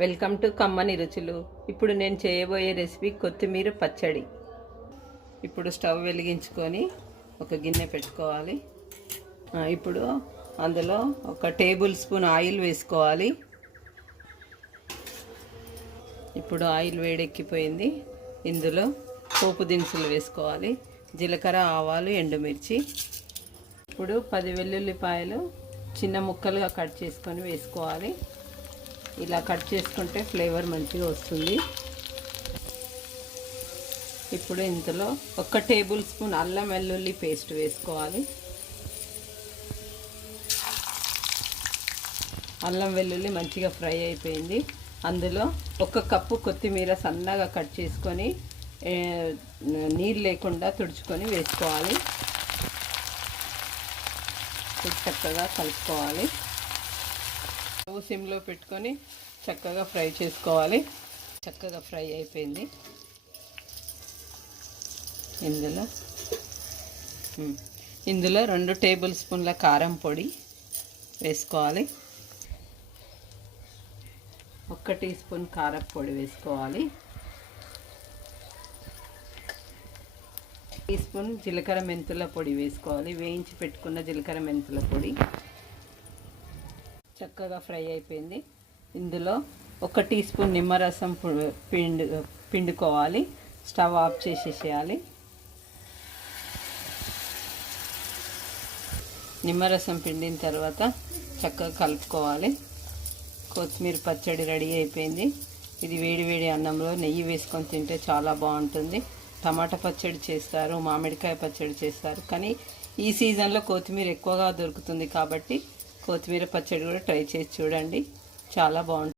Welcome to కమ్మని రుచులు. ఇప్పుడు నేను చేయబోయే రెసిపీ కొత్తిమీర పచ్చడి. ఇప్పుడు స్టవ్ వెలిగించుకొని ఒక గిన్నె పెట్టుకోవాలి. ఇప్పుడు అందులో ఒక టేబుల్ స్పూన్ ఆయిల్ వేసుకోవాలి. ఇప్పుడు ఆయిల్ వేడెక్కిపోయింది. ఇందులో పోపు దినుసులు వేసుకోవాలి. జీలకర్ర, ఆవాలు, ఎండుమిర్చి. ఇప్పుడు 10 వెల్లుల్లిపాయలు చిన్న ముక్కలుగా కట్ చేసుకొని వేసుకోవాలి. ఇలా కట్ చేసుకుంటే ఫ్లేవర్ మంచిగా వస్తుంది. ఇప్పుడు ఇందులో 1 టేబుల్ స్పూన్ అల్లం వెల్లుల్లి పేస్ట్ వేసుకోవాలి. అల్లం వెల్లుల్లి మంచిగా ఫ్రై అయిపోయింది. అందులో 1 కప్పు కొత్తిమీర సన్నగా కట్ చేసుకొని నీళ్ళు లేకుండా తుడుచుకొని వేసుకోవాలి. చక్కగా కలుపుకోవాలి. సిమ్లో పెట్టుకొని చక్కగా ఫ్రై చేసుకోవాలి. చక్కగా ఫ్రై అయిపోయింది. ఇందులో 2 టేబుల్ స్పూన్ల కారం పొడి వేసుకోవాలి. 1 టీ స్పూన్ కారం పొడి వేసుకోవాలి. టీ స్పూన్ జీలకర్ర మెంతుల పొడి వేసుకోవాలి. వేయించి పెట్టుకున్న జీలకర్ర మెంతుల పొడి. చక్కగా ఫ్రై అయిపోయింది. ఇందులో 1 టీ స్పూన్ నిమ్మరసం పిండుకోవాలి. Stove off చేసేసేయాలి. నిమ్మరసం పిండిన తర్వాత చక్కగా కలుపుకోవాలి. కొత్తిమీర పచ్చడి రెడీ అయిపోయింది. ఇది వేడి వేడి అన్నంలో నెయ్యి వేసుకొని తింటే చాలా బాగుంటుంది. టమాటా పచ్చడి చేస్తారు, మామిడికాయ పచ్చడి చేస్తారు, కానీ ఈ సీజన్లో కొత్తిమీర ఎక్కువగా దొరుకుతుంది కాబట్టి కొత్తిమీర పచ్చడి కూడా ట్రై చేసి చూడండి. చాలా బాగుంటుంది.